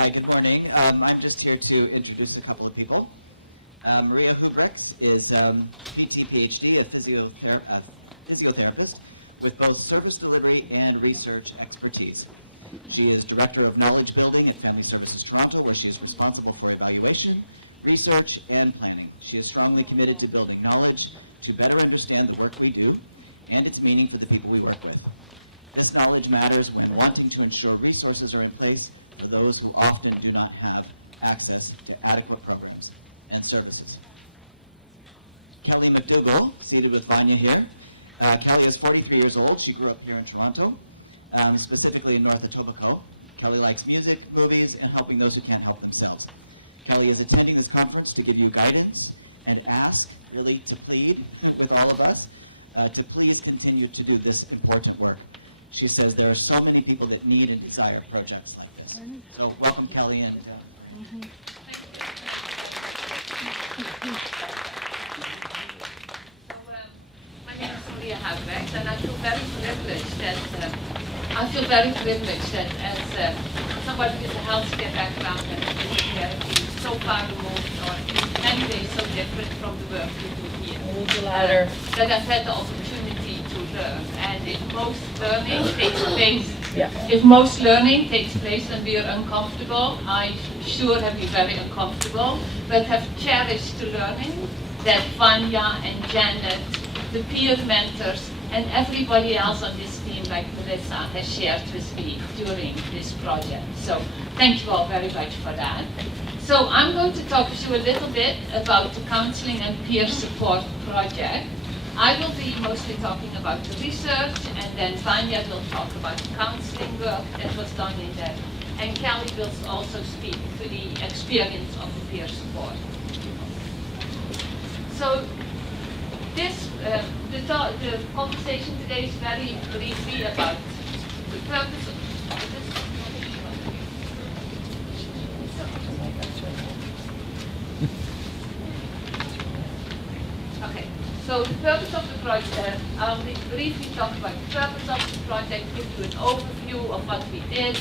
Hi, good morning. I'm just here to introduce a couple of people. Maria Huijbregts is PT PhD, a physiotherapist with both service delivery and research expertise. She is Director of Knowledge Building at Family Services Toronto, where she is responsible for evaluation, research, and planning. She is strongly committed to building knowledge to better understand the work we do and its meaning for the people we work with. This knowledge matters when wanting to ensure resources are in place for those who often do not have access to adequate programs and services. Kelly McDougall, seated with Vanya here. Kelly is 43 years old. She grew up here in Toronto, specifically in North Etobicoke. Kelly likes music, movies, and helping those who can't help themselves. Kelly is attending this conference to give you guidance and ask, really to plead with all of us, to please continue to do this important work. She says there are so many people that need and desire projects like this. So welcome, Kelly. And my name is Maria Huijbregts, and I feel very privileged that as somebody with a healthcare background and physiotherapy so far removed, or in many ways so different from the work we do here, that I've had the opportunity to learn. And if most learning takes place when we are uncomfortable, I sure have been very uncomfortable, but have cherished the learning that Vanya and Janet, the peer mentors, and everybody else on this team, like Melissa, has shared with me during this project. So thank you all very much for that. So I'm going to talk to you a little bit about the Counseling and Peer Support Project. I will be mostly talking about the research, and then Vanya will talk about the counseling work that was done in there. And Kelly will also speak to the experience of the peer support. So this, the conversation today is very briefly about the purpose of Okay, so the purpose of the project, I'll briefly talk about the purpose of the project, give you an overview of what we did,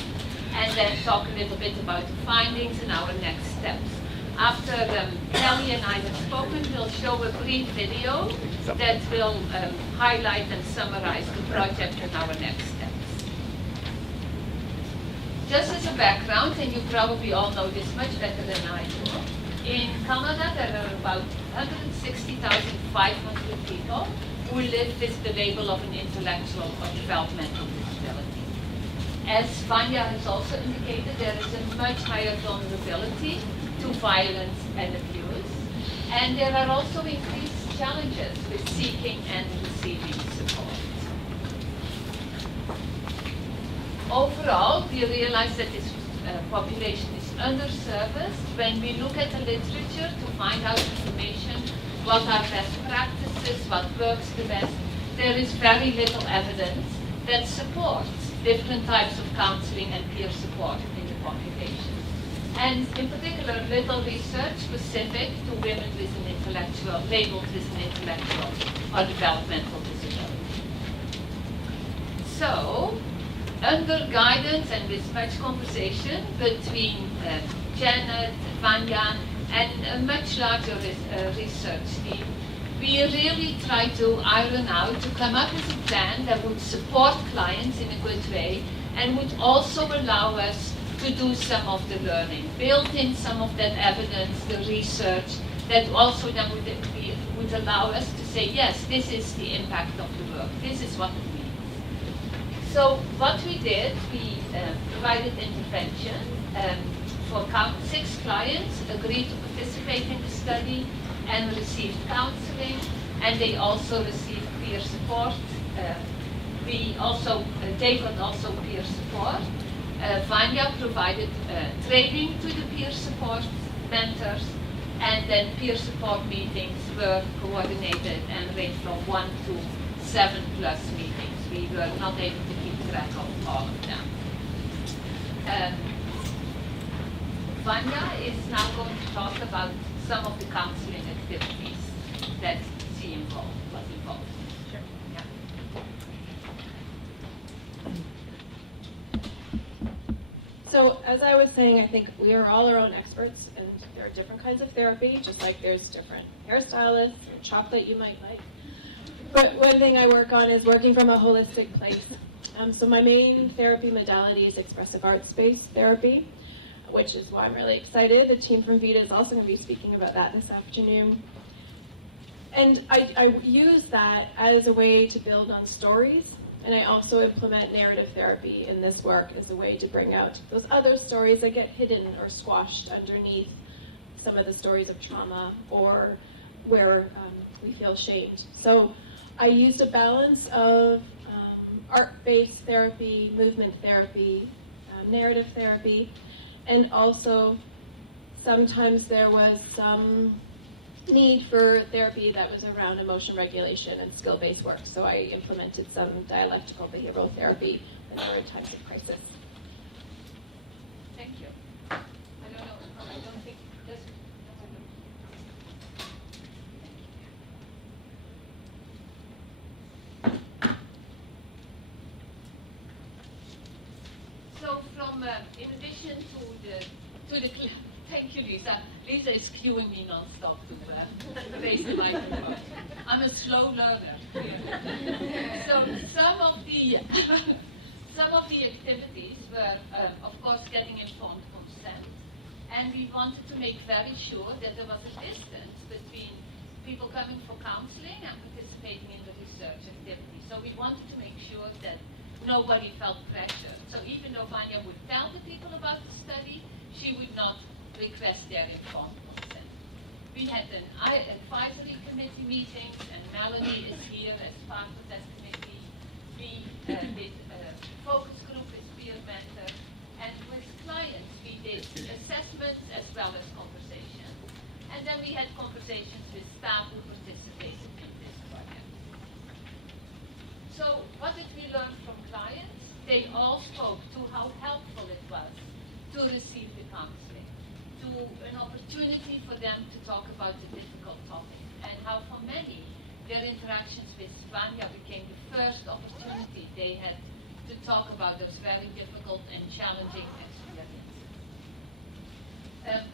and then talk a little bit about the findings and our next steps. After Kelly and I have spoken, we'll show a brief video that will highlight and summarize the project and our next steps. Just as a background, and you probably all know this much better than I do, in Canada there are about 160,500 people who live with the label of an intellectual or developmental disability. As Vanya has also indicated, there is a much higher vulnerability to violence and abuse, and there are also increased challenges with seeking and receiving support. Overall, we realize that this population is underserviced. When we look at the literature to find out information, what are best practices, what works the best, there is very little evidence that supports different types of counseling and peer support in the population. And in particular, little research specific to women with an intellectual, labeled with an intellectual or developmental disability. So, under guidance and with much conversation between Janet, Vanya, and a much larger research team, we really try to iron out, to come up with a plan that would support clients in a good way and would also allow us to do some of the learning, build in some of that evidence, the research, that also then would allow us to say, yes, this is the impact of the work, this is what it means. So what we did, we provided intervention for 6 clients, agreed to participate in the study and received counseling, and they also received peer support. They got also peer support. Vanya provided training to the peer support mentors, and then peer support meetings were coordinated and ranged from 1 to 7+ meetings. We were not able to keep track of all of them. Vanya is now going to talk about some of the counseling activities that she was involved. Sure. Yeah. So So as I was saying, I think we are all our own experts, and there are different kinds of therapy, just like there's different hairstylists or chocolate you might like. But one thing I work on is working from a holistic place. So my main therapy modality is expressive arts-based therapy, which is why I'm really excited. The team from Vita is also going to be speaking about that this afternoon. And I use that as a way to build on stories, and I also implement narrative therapy in this work as a way to bring out those other stories that get hidden or squashed underneath some of the stories of trauma or where we feel shamed. So I used a balance of art-based therapy, movement therapy, narrative therapy, and also sometimes there was some need for therapy that was around emotion regulation and skill-based work. So I implemented some dialectical behavioral therapy when we were in times of crisis. Thank you. I don't know. I don't think this. So from in addition to the thank you, Lisa. Lisa is cueing me non-stop to raise the microphone. I'm a slow learner. So some of the activities were, of course, getting informed consent, and we wanted to make very sure that there was a distance between people coming for counseling and participating in the research activity. So we wanted to make sure that nobody felt pressure. So even though Vanya would tell the people about the study, she would not request their informed consent. We had an advisory committee meetings, and Melanie is here as part of that committee. We did a focus group with peer mentors, and with clients we did assessments as well as conversations. And then we had conversations with staff who participated in this project. So what did we learn from clients? They all spoke to how helpful it was to receive the counseling, to an opportunity for them to talk about the difficult topic, and how for many, their interactions with Vanya became the first opportunity they had to talk about those very difficult and challenging experiences.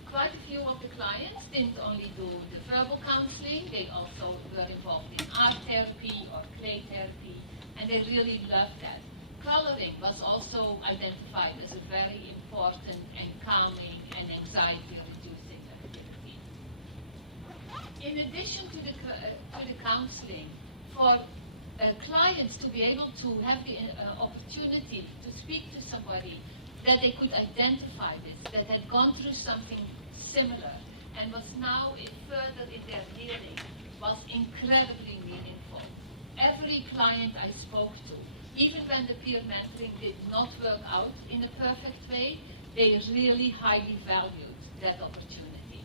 Quite a few of the clients didn't only do the verbal counseling, they also were involved in art therapy or clay therapy, and they really loved that. Coloring was also identified as a very important and calming and anxiety-reducing activity. In addition to the counseling, for clients to be able to have the opportunity to speak to somebody that they could identify with, that had gone through something similar and was now further in their healing, was incredibly meaningful. Every client I spoke to, even when the peer mentoring did not work out in a perfect way, they really highly valued that opportunity.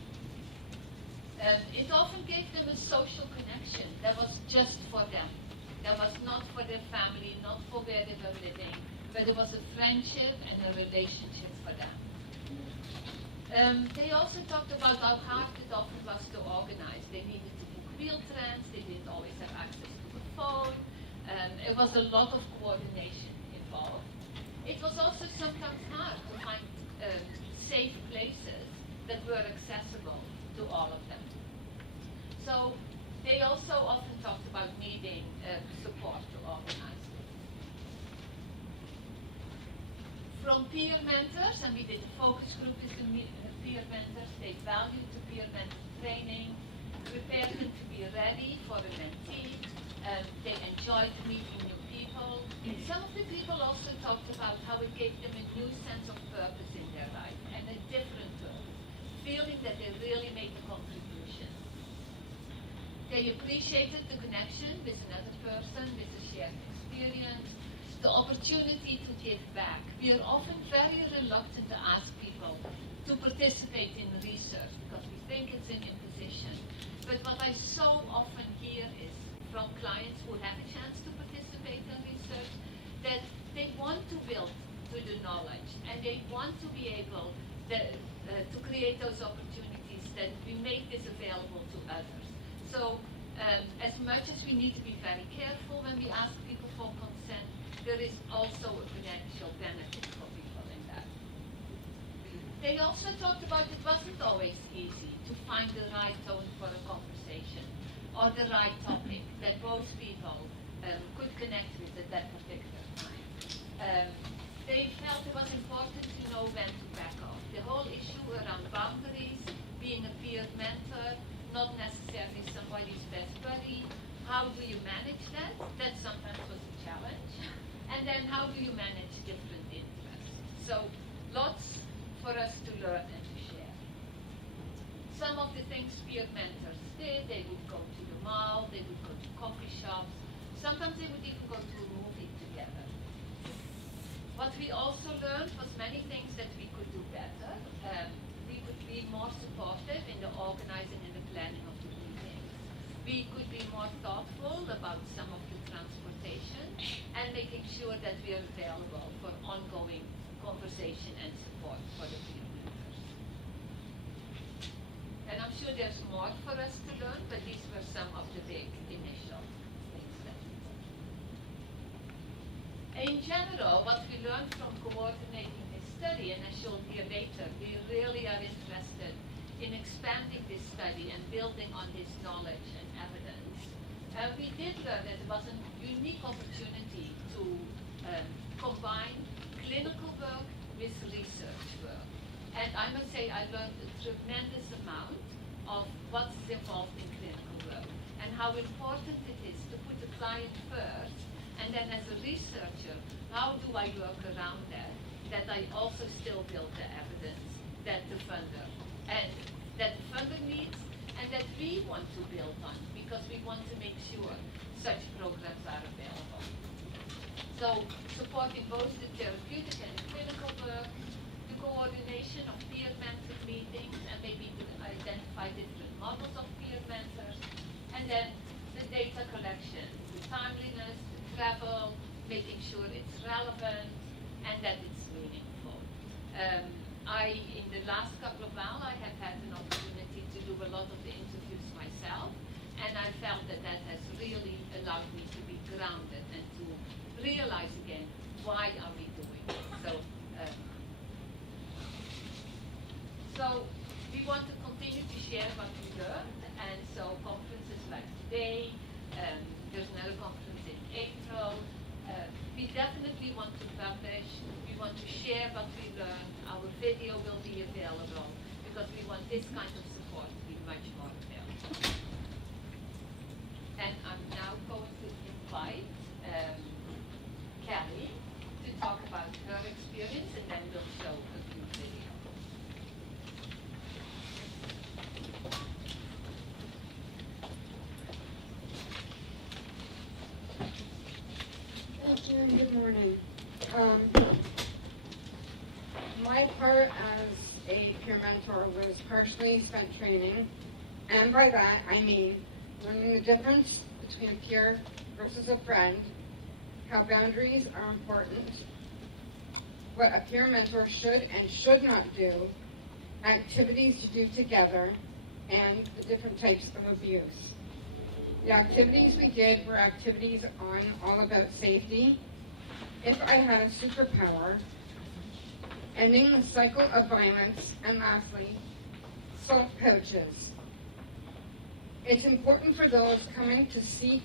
It often gave them a social connection that was just for them. That was not for their family, not for where they were living, but it was a friendship and a relationship for them. They also talked about how hard it often was to organize. They needed to book Wheel-Trans, they didn't always have access to a phone. It was a lot of coordination involved. It was also sometimes hard to find safe places that were accessible to all of them. So they also often talked about needing support to organize. From peer mentors, and we did a focus group with the peer mentors, they valued the peer mentor training, prepared them to be ready for a mentee. They enjoyed meeting new people. Some of the people also talked about how it gave them a new sense of purpose in their life and a different purpose, feeling that they really made a contribution. They appreciated the connection with another person, with a shared experience, the opportunity to give back. We are often very reluctant to ask people to participate in research because we think it's an imposition. But what I so often hear is from clients who have a chance to participate in research, that they want to build to the knowledge and they want to be able to create those opportunities that we make this available to others. So as much as we need to be very careful when we ask people for consent, there is also a potential benefit for people in that. They also talked about it wasn't always easy to find the right tone for a conversation or the right topic that both people could connect with at that particular time. They felt it was important to know when to back off. The whole issue around boundaries, being a peer mentor, not necessarily somebody's best buddy. How do you manage that? That sometimes was a challenge. And then how do you manage different interests? So lots for us to learn and to share. Some of the things peer mentors did, they would go to the mall, they would go to coffee shops. Sometimes they would even go to a movie together. What we also learned was many things that we could do better. We could be more supportive in the organizing and the planning of the meetings. We could be more thoughtful about some of the transportation and making sure that we are available for ongoing conversation and support for the peer members. And I'm sure there's more for us to learn, but these were some of the big initial things that we did. In general, what we learned from coordinating this study, and as you'll hear later, we really are interested in expanding this study and building on this knowledge and evidence. We did learn that it was a unique opportunity to combine clinical work with research work. And I must say I learned a tremendous amount of what is involved in clinical work and how important it is to put the client first, and then as a researcher, how do I work around that I also still build the evidence that the funder needs and that we want to build on, because we want to make sure such programs are available. So supporting both the therapeutic and the clinical work, the coordination of peer mentor meetings, and maybe to identify different models of peer mentors, and then the data collection, the timeliness, the travel, making sure it's relevant and that it's meaningful. In the last couple of hours, I have had an opportunity to do a lot of the interviews myself, and I felt that that has really allowed me to be grounded and to realize again, why are we doing it? So we want to continue to share what we learned, and so conferences like today, there's another conference in April. We definitely want to publish, we want to share what we learned, our video will be available, because we want this kind of support to be much more available. And I'm now going to invite Kelly to talk about her experience, and then we'll show a few videos. Thank you and good morning. My part as a peer mentor was partially spent training, and by that I mean learning the difference between a peer versus a friend, how boundaries are important, what a peer mentor should and should not do, activities to do together, and the different types of abuse. The activities we did were activities on all about safety, if I had a superpower, ending the cycle of violence, and lastly, salt pouches. It's important for those coming to seek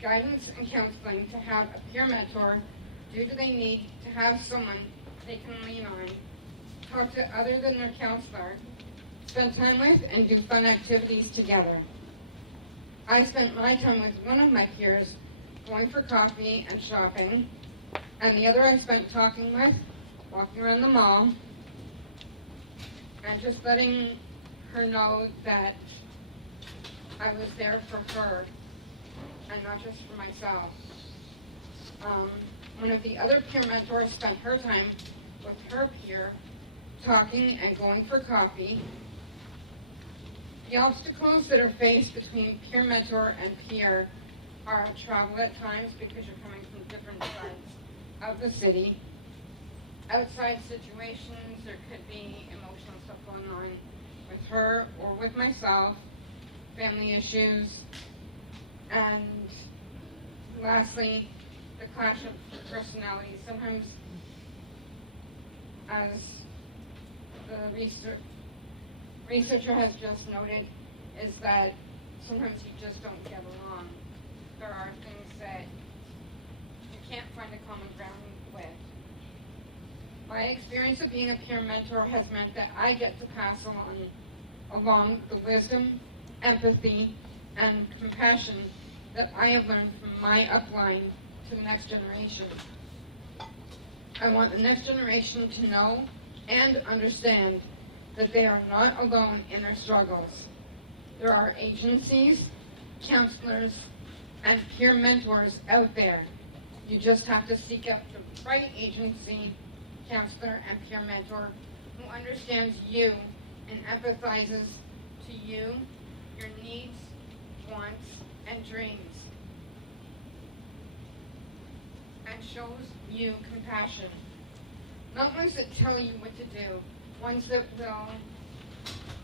guidance and counseling to have a peer mentor due to they need to have someone they can lean on, talk to other than their counselor, spend time with, and do fun activities together. I spent my time with one of my peers going for coffee and shopping, and the other I spent talking with, walking around the mall, and just letting her know that I was there for her and not just for myself. One of the other peer mentors spent her time with her peer talking and going for coffee. The obstacles that are faced between peer mentor and peer are travel at times because you're coming from different sides of the city. Outside situations, there could be emotional stuff going on with her or with myself, family issues, and lastly, the clash of personalities. Sometimes as the researcher has just noted is that sometimes you just don't get along. There are things that you can't find a common ground with. My experience of being a peer mentor has meant that I get to pass along the wisdom, empathy, and compassion that I have learned from my upline to the next generation. I want the next generation to know and understand that they are not alone in their struggles. There are agencies, counselors, and peer mentors out there. You just have to seek out the right agency, counselor, and peer mentor who understands you and empathizes to you, your needs, wants, and dreams, and shows you compassion. Not ones that tell you what to do, ones that will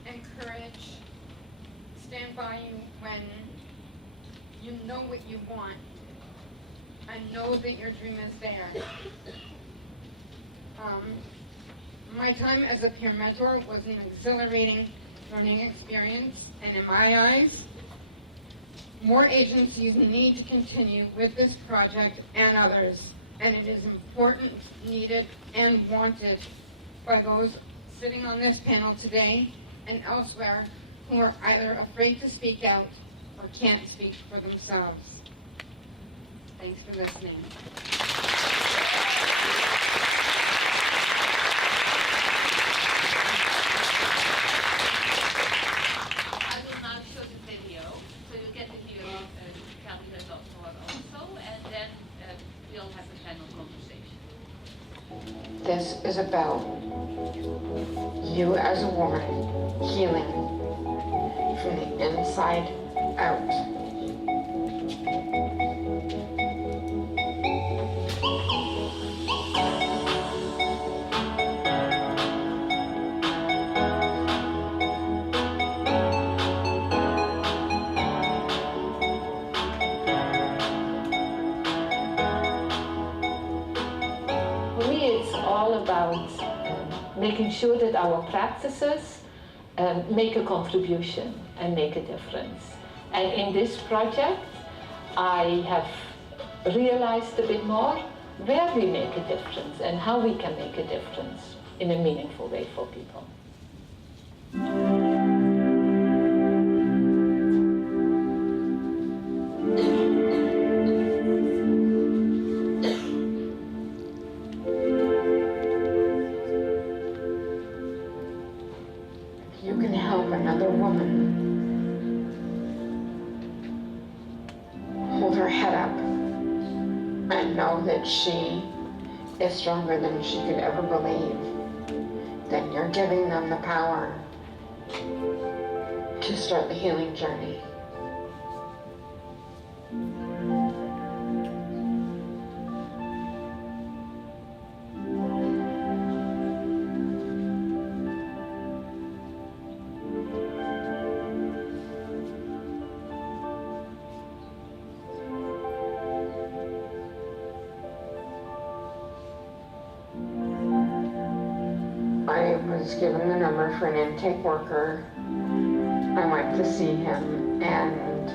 encourage, stand by you when you know what you want and know that your dream is there. My time as a peer mentor was an exhilarating learning experience, and in my eyes, more agencies need to continue with this project and others, and it is important, needed, and wanted by those sitting on this panel today and elsewhere who are either afraid to speak out or can't speak for themselves. Thanks for listening. I will now show the video, so you'll get to hear Kelly has also, and then we'll have a panel conversation. This is about you as a woman healing from the inside out. For me, it's all about making sure that our practices make a contribution and make a difference. And in this project, I have realized a bit more where we make a difference and how we can make a difference in a meaningful way for people. You can help another woman hold her head up and know that she is stronger than she could ever believe. Then you're giving them the power to start the healing journey. I was given the number for an intake worker. I went to see him and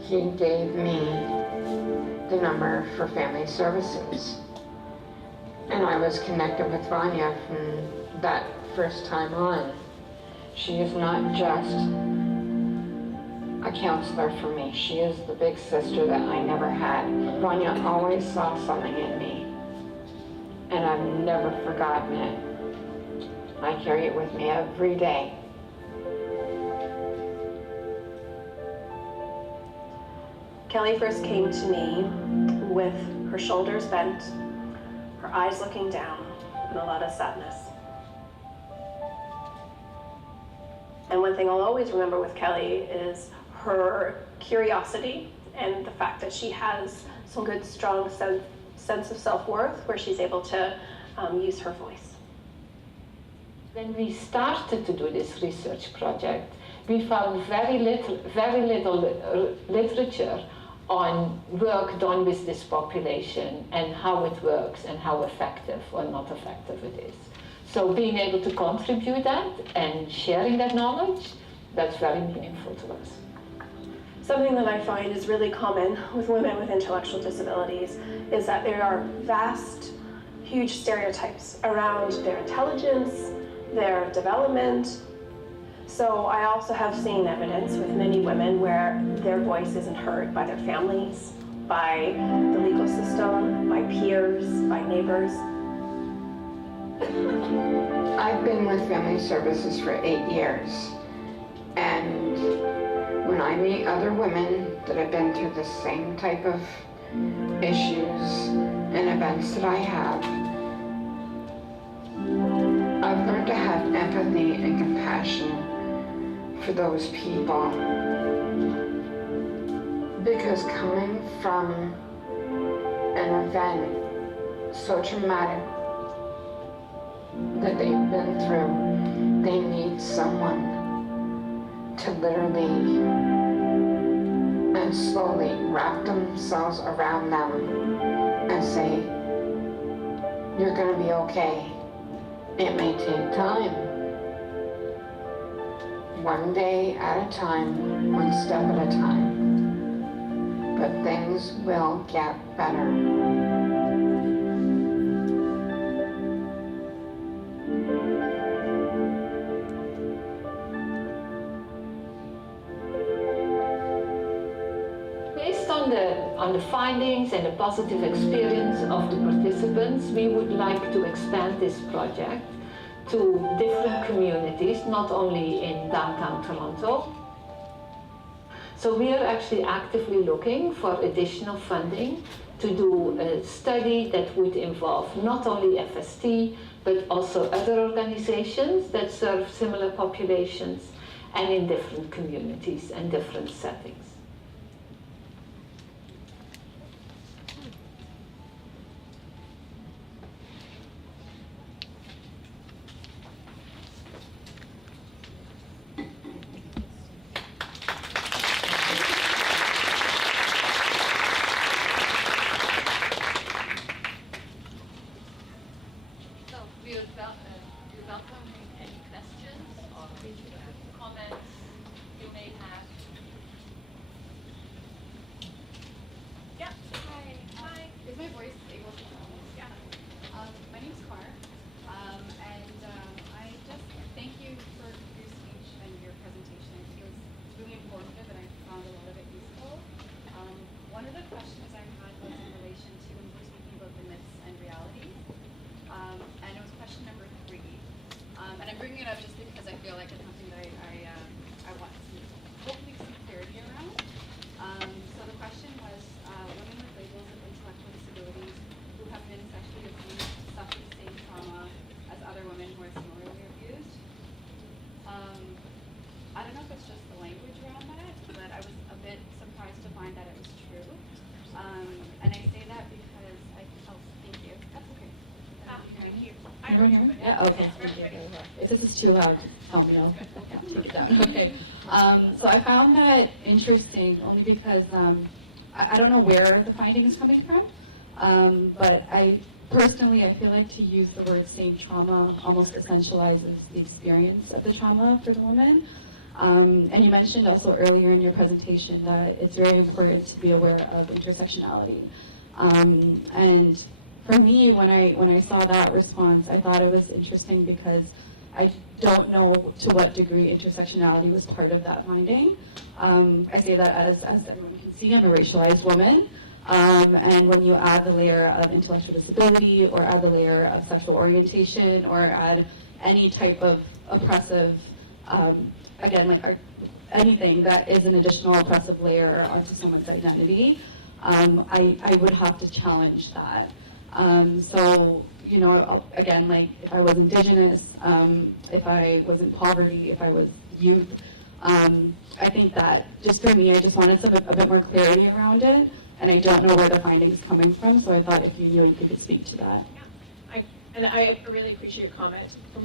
he gave me the number for family services. And I was connected with Vanya from that first time on. She is not just a counselor for me. She is the big sister that I never had. Vanya always saw something in me, and I've never forgotten it. I carry it with me every day. Kelly first came to me with her shoulders bent, her eyes looking down, and a lot of sadness. And one thing I'll always remember with Kelly is her curiosity and the fact that she has some good, strong sense of self-worth where she's able to use her voice. When we started to do this research project, we found very little literature on work done with this population and how it works and how effective or not effective it is. So being able to contribute that and sharing that knowledge, that's very meaningful to us. Something that I find is really common with women with intellectual disabilities is that there are vast, huge stereotypes around their intelligence, their development. So I also have seen evidence with many women where their voice isn't heard by their families, by the legal system, by peers, by neighbors. I've been with Family Services for 8 years, and when I meet other women that have been through the same type of issues and events that I have, I've learned to have empathy and compassion for those people. Because coming from an event so traumatic that they've been through, they need someone to literally and slowly wrap themselves around them and say, you're going to be okay. It may take time. One day at a time, one step at a time. But things will get better. Based on the findings and the positive experience of the participants, we would like to expand this project to different communities, not only in downtown Toronto. So we are actually actively looking for additional funding to do a study that would involve not only FST, but also other organizations that serve similar populations and in different communities and different settings. Everyone hear me? Yeah, okay. If this is too loud, help me, I'll take it down. Okay. So I found that interesting only because I don't know where the finding is coming from, but I feel like to use the word same trauma almost essentializes the experience of the trauma for the woman. And you mentioned also earlier in your presentation that it's very important to be aware of intersectionality. And for me, when I saw that response, I thought it was interesting because I don't know to what degree intersectionality was part of that finding. I say that as everyone can see, I'm a racialized woman. And when you add the layer of intellectual disability or add the layer of sexual orientation or add any type of oppressive, anything that is an additional oppressive layer onto someone's identity, I would have to challenge that. So, you know, again, like if I was Indigenous, if I was in poverty, if I was youth, I think that just for me, I just wanted a bit more clarity around it, and I don't know where the finding's coming from, so I thought if you knew, you could speak to that. And I really appreciate your comment. The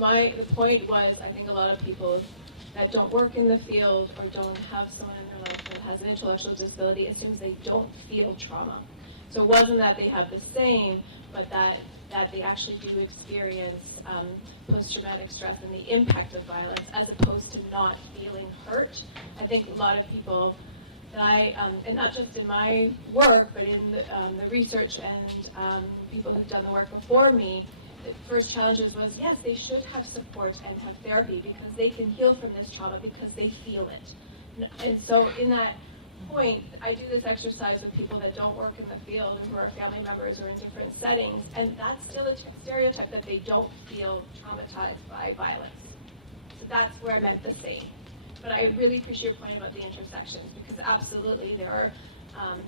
point was, I think a lot of people that don't work in the field or don't have someone in their life that has an intellectual disability assumes they don't feel trauma. So it wasn't that they have the same, but that that they actually do experience post-traumatic stress and the impact of violence, as opposed to not feeling hurt. I think a lot of people that and not just in my work, but in the research and people who've done the work before me, the first challenges was, yes, they should have support and have therapy because they can heal from this trauma because they feel it. And so in that point, I do this exercise with people that don't work in the field and who are family members or in different settings, and that's still a stereotype that they don't feel traumatized by violence. So that's where I meant the same. But I really appreciate your point about the intersections, because absolutely there are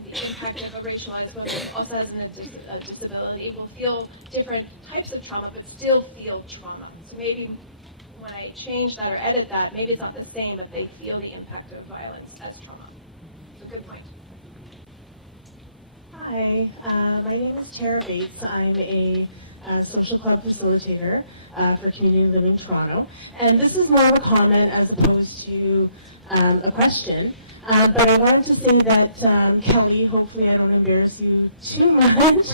the impact of a racialized woman who also has a disability will feel different types of trauma, but still feel trauma. So maybe when I change that or edit that, maybe it's not the same, but they feel the impact of violence as trauma. It's a good point. Hi, my name is Tara Bates. I'm a social club facilitator for Community Living Toronto. And this is more of a comment as opposed to a question. But I wanted to say that Kelly, hopefully I don't embarrass you too much,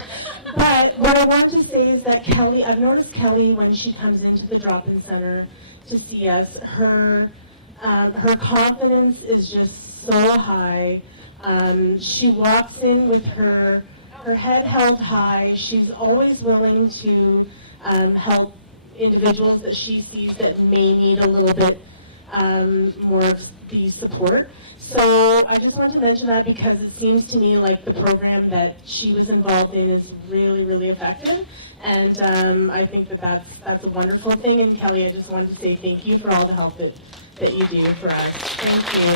but what I want to say is that Kelly, I've noticed Kelly when she comes into the drop-in center to see us, her confidence is just so high. She walks in with her head held high. She's always willing to help individuals that she sees that may need a little bit more of the support. So I just want to mention that because it seems to me like the program that she was involved in is really, really effective. And I think that that's a wonderful thing. And Kelly, I just wanted to say thank you for all the help that you do for us. Thank you.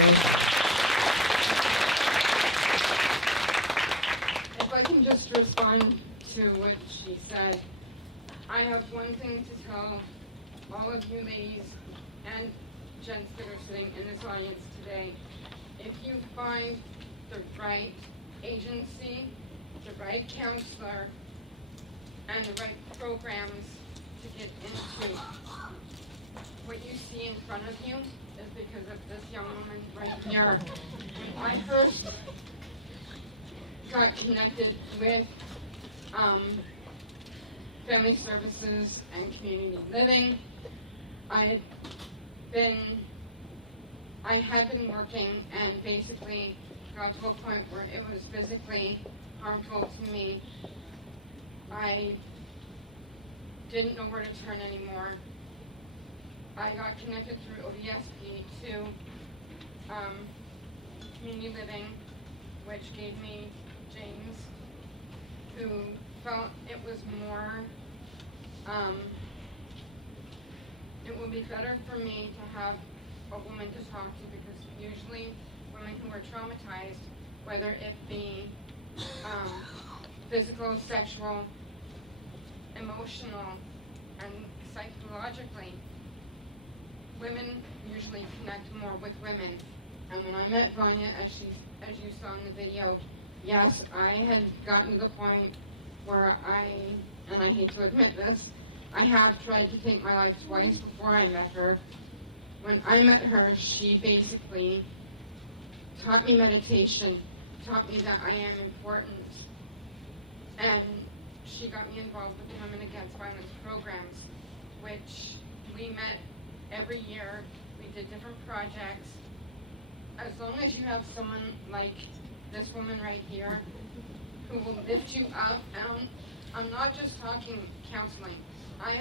If I can just respond to what she said, I have one thing to tell all of you ladies and gents that are sitting in this audience today. If you find the right agency, the right counselor, and the right programs to get into, what you see in front of you is because of this young woman right here. When I first got connected with family services and community living, I had been working and basically got to a point where it was physically harmful to me. I didn't know where to turn anymore. I got connected through ODSP to community living, which gave me James, who felt it was more, it would be better for me to have a woman to talk to, because usually women who are traumatized, whether it be physical, sexual, emotional, and psychologically, women usually connect more with women. And when I met Vanya, as you saw in the video, yes, I had gotten to the point where and I hate to admit this, I have tried to take my life twice before I met her. When I met her, she basically taught me meditation, taught me that I am important, and she got me involved with the Women Against Violence programs, which we met every year. We did different projects. As long as you have someone like this woman right here who will lift you up, and I'm not just talking counseling. I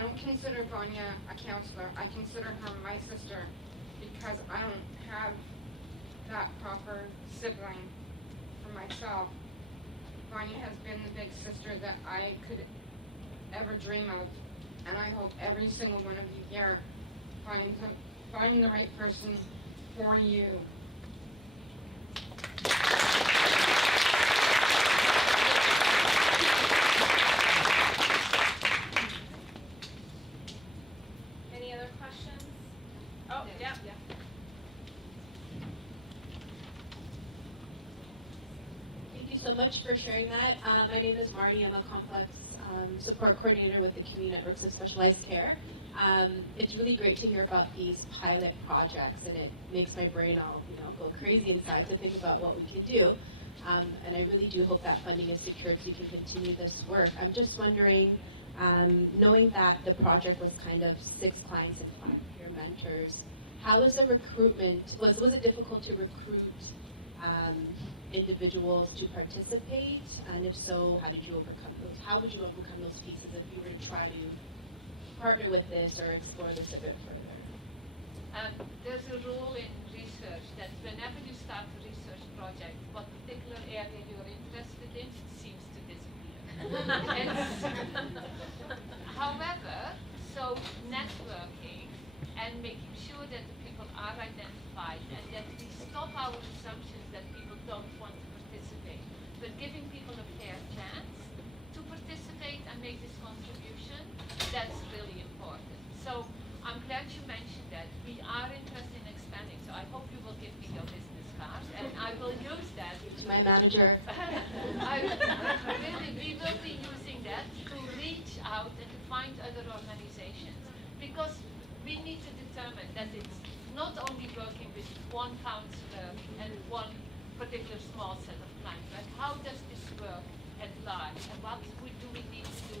don't consider Vanya a counselor. I consider her my sister, because I don't have that proper sibling for myself. Vanya has been the big sister that I could ever dream of, and I hope every single one of you here find the right person for you. Any other questions? Oh, yeah. Thank you so much for sharing that. My name is Marty. I'm a complex support coordinator with the Community Networks of Specialized Care. It's really great to hear about these pilot projects, and it makes my brain all go crazy inside to think about what we can do. And I really do hope that funding is secured so you can continue this work. I'm just wondering, knowing that the project was kind of 6 clients and 5 peer mentors, how was the recruitment, was it difficult to recruit individuals to participate? And if so, how did you overcome those? How would you overcome those pieces if you were to try to partner with this or explore this a bit further? There's a rule in research that whenever you start a research project, what particular area you're interested in seems to disappear. However, so networking and making sure that the people are identified and that we stop our assumptions that people don't want to participate, but giving people a fair chance to participate and make this contribution, that's really important. So I'm glad you mentioned that. We are interested in expanding, so I hope you will give me your business card and I will use that. To my manager. We will be using that to reach out and to find other organizations, because we need to determine that it's not only working with one counselor and one particular small set of clients, but how does this work at large, and what do we need to do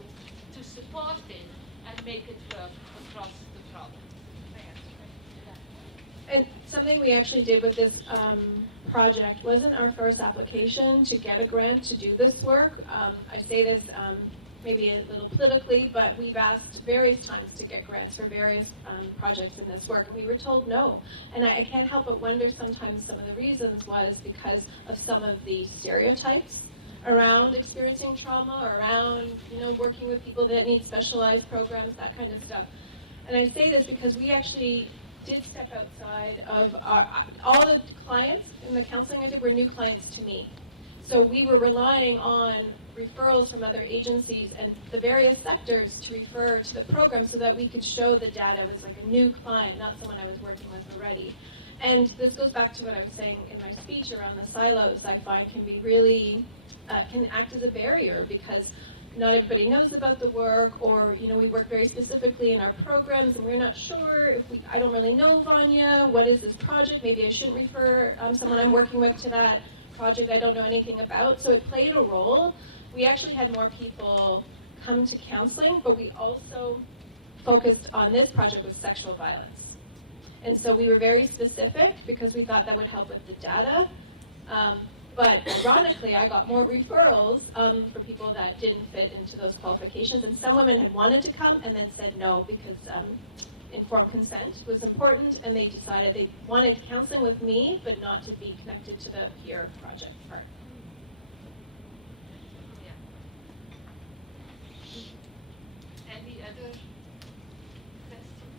to support it and make it work across the problem. And something we actually did with this project wasn't our first application to get a grant to do this work. I say this maybe a little politically, but we've asked various times to get grants for various projects in this work, and we were told no. And I can't help but wonder sometimes some of the reasons was because of some of the stereotypes around experiencing trauma, around working with people that need specialized programs, that kind of stuff. And I say this because we actually did step outside of all the clients in the counseling I did were new clients to me. So we were relying on referrals from other agencies and the various sectors to refer to the program so that we could show the data was like a new client, not someone I was working with already. And this goes back to what I was saying in my speech around the silos, I find can be really, can act as a barrier because not everybody knows about the work, or we work very specifically in our programs and we're not sure if I don't really know Vanya, what is this project? Maybe I shouldn't refer someone I'm working with to that project I don't know anything about. So it played a role. We actually had more people come to counseling, but we also focused on this project with sexual violence. And so we were very specific because we thought that would help with the data. But ironically, I got more referrals for people that didn't fit into those qualifications. And some women had wanted to come and then said no because informed consent was important, and they decided they wanted counseling with me, but not to be connected to the peer project part. Yeah. Any other questions?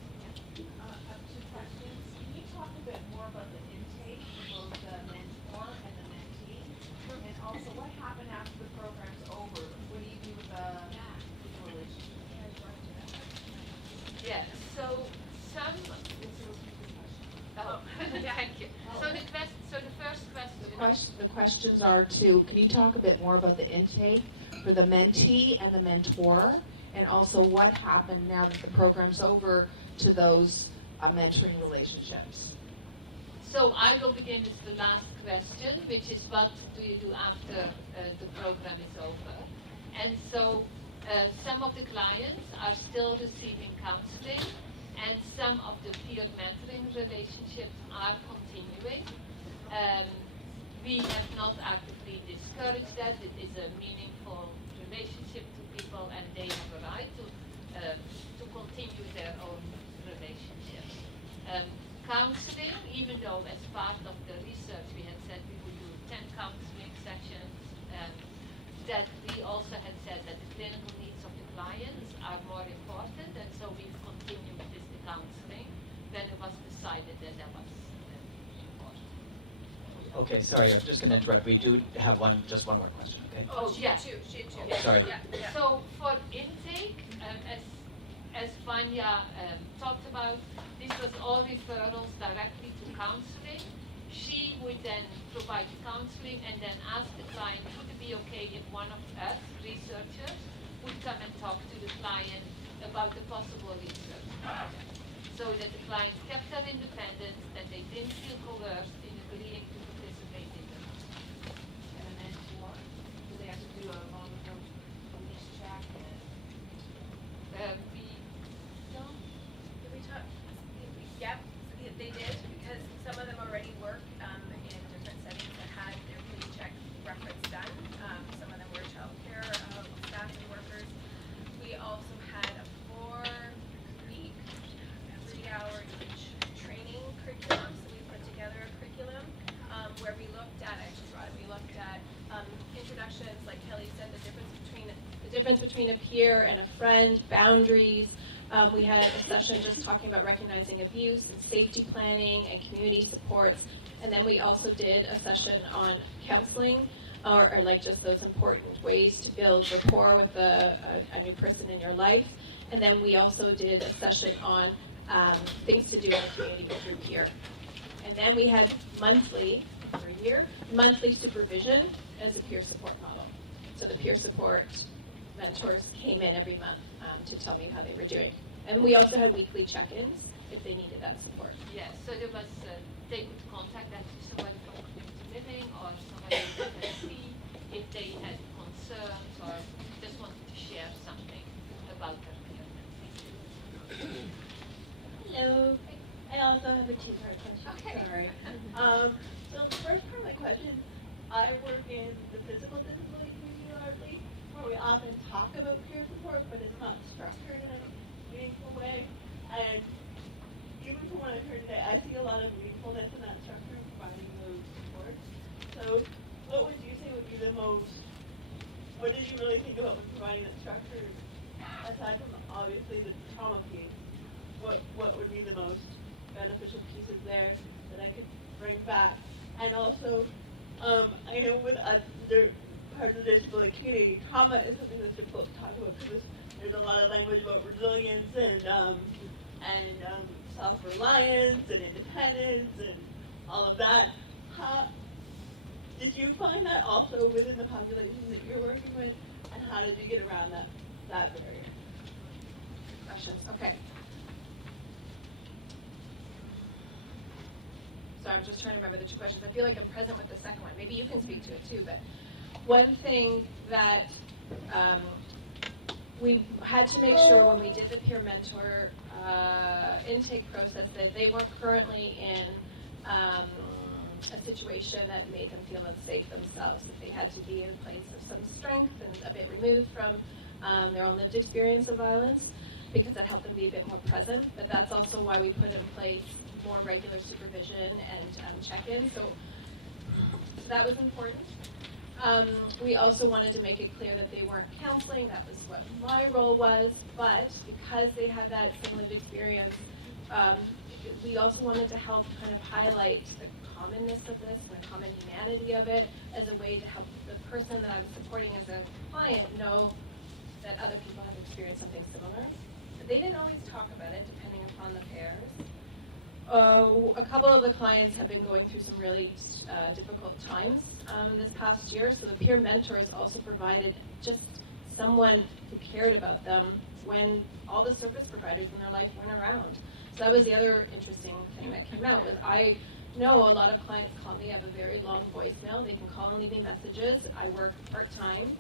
Yeah. I have 2 questions. Can you talk a bit more about the intake for both the mentor and the mentee? And also, what happened after the program's over? What do you do with the relationship? Yeah, so some. Oh, thank you. So the first question. The questions are can you talk a bit more about the intake for the mentee and the mentor? And also what happened now that the program's over to those mentoring relationships? So I will begin with the last question, which is what do you do after the program is over? And so some of the clients are still receiving counseling, and some of the peer mentoring relationships are continuing. We have not actively discouraged that. It is a meaningful relationship to people, and they have a right to continue their own relationships. Counseling, even though as part of the research we had said we would do 10 counseling sessions, that we also had said that the clinical needs of the clients are more important, and so we've continued with the counseling when it was decided that that was important. Okay, sorry, I'm just going to interrupt. We do have just one more question, okay? Oh, yeah. She too. Sorry. Yeah. So for intake, as Vanya talked about, this was all referrals directly to counseling. She would then provide the counseling and then ask the client, would it be okay if one of us, researchers, would come and talk to the client about the possible research project, so that the clients kept their independence, that they didn't feel coerced in agreeing to participate in the between a peer and a friend, boundaries. We had a session just talking about recognizing abuse and safety planning and community supports. And then we also did a session on counseling, or like just those important ways to build rapport with a new person in your life. And then we also did a session on things to do in the community with your peer. And then we had monthly, for a year, monthly supervision as a peer support model. So the peer support mentors came in every month to tell me how they were doing. And we also had weekly check-ins if they needed that support. Yes, so there was, they could contact actually somebody from community living or somebody from FSC if they had concerns or just wanted to share something about their community. Hello. I also have a two-part question. Okay. Sorry. So the first part of my question, I work in the physical disability community largely, where we often talk about peer support, but it's not structured in a meaningful way. And even from what I've heard today, I see a lot of meaningfulness in that structure and providing those supports. So what would you say would be the most, what did you really think about when providing that structure, aside from obviously the trauma piece? What would be the most beneficial pieces there that I could bring back? And also, I know with other parts of the disability community, trauma is something that's difficult to talk about because there's a lot of language about resilience and self-reliance and independence and all of that. Did you find that also within the populations that you're working with, and how did you get around that barrier? Questions? Okay. So I'm just trying to remember the two questions. I feel like I'm present with the second one. Maybe you can speak to it too. But one thing that we had to make sure when we did the peer mentor intake process that they weren't currently in a situation that made them feel unsafe themselves. That they had to be in a place of some strength and a bit removed from their own lived experience of violence, because that helped them be a bit more present. But that's also why we put in place more regular supervision and check-in. So that was important. We also wanted to make it clear that they weren't counseling. That was what my role was. But because they had that same lived experience, we also wanted to help kind of highlight the commonness of this and the common humanity of it as a way to help the person that I was supporting as a client know that other people have experienced something similar. But they didn't always talk about it depending upon the pairs. A couple of the clients have been going through some really difficult times in this past year, so the peer mentors also provided just someone who cared about them when all the service providers in their life weren't around. So that was the other interesting thing that came out, was I know a lot of clients call me, I have a very long voicemail, they can call and leave me messages, I work part-time,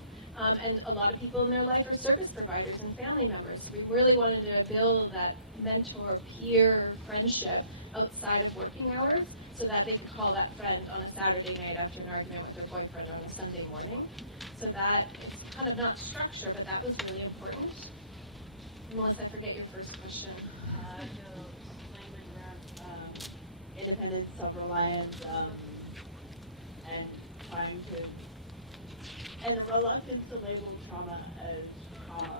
and a lot of people in their life are service providers and family members. So we really wanted to build that mentor-peer friendship outside of working hours so that they can call that friend on a Saturday night after an argument with their boyfriend on a Sunday morning. So that it's kind of not structure, but that was really important. Melissa, I forget your first question. Language around independence, self-reliance, and trying to, and the reluctance to label trauma as trauma.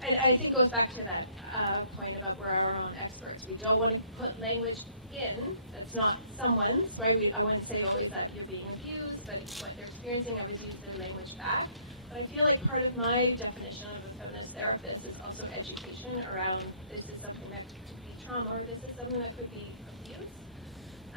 And I think it goes back to that point about we're our own experts. We don't want to put language in that's not someone's, right? I wouldn't say always that you're being abused, but what they're experiencing, I always use their language back. But I feel like part of my definition of a feminist therapist is also education around this is something that could be trauma, or this is something that could be abuse.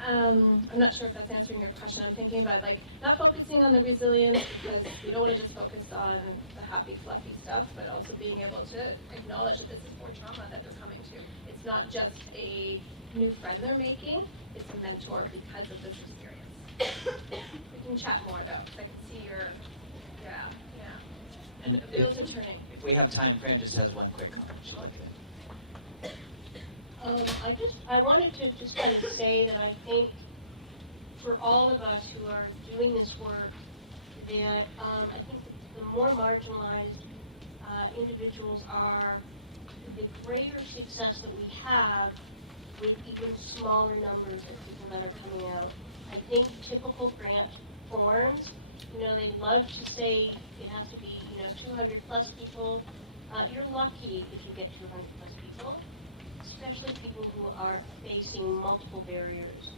I'm not sure if that's answering your question. I'm thinking about like not focusing on the resilience, because we don't want to just focus on the happy, fluffy stuff, but also being able to acknowledge that this is more trauma that they're coming to. It's not just a new friend they're making, it's a mentor because of this experience. We can chat more though, because I can see your, yeah. And The wheels are turning. if we have time, Fran just has one quick comment she'd like to. I wanted to just kind of say that I think for all of us who are doing this work, that I think the more marginalized individuals are, the greater success that we have with even smaller numbers of people that are coming out. I think typical grant forms, they love to say it has to be, 200 plus people. You're lucky if you get 200 plus people, especially people who are facing multiple barriers.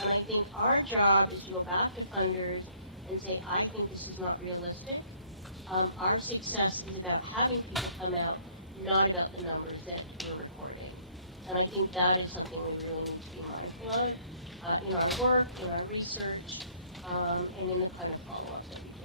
And I think our job is to go back to funders and say, I think this is not realistic. Our success is about having people come out, not about the numbers that we're recording. And I think that is something we really need to be mindful of in our work, in our research, and in the kind of follow-ups that we do.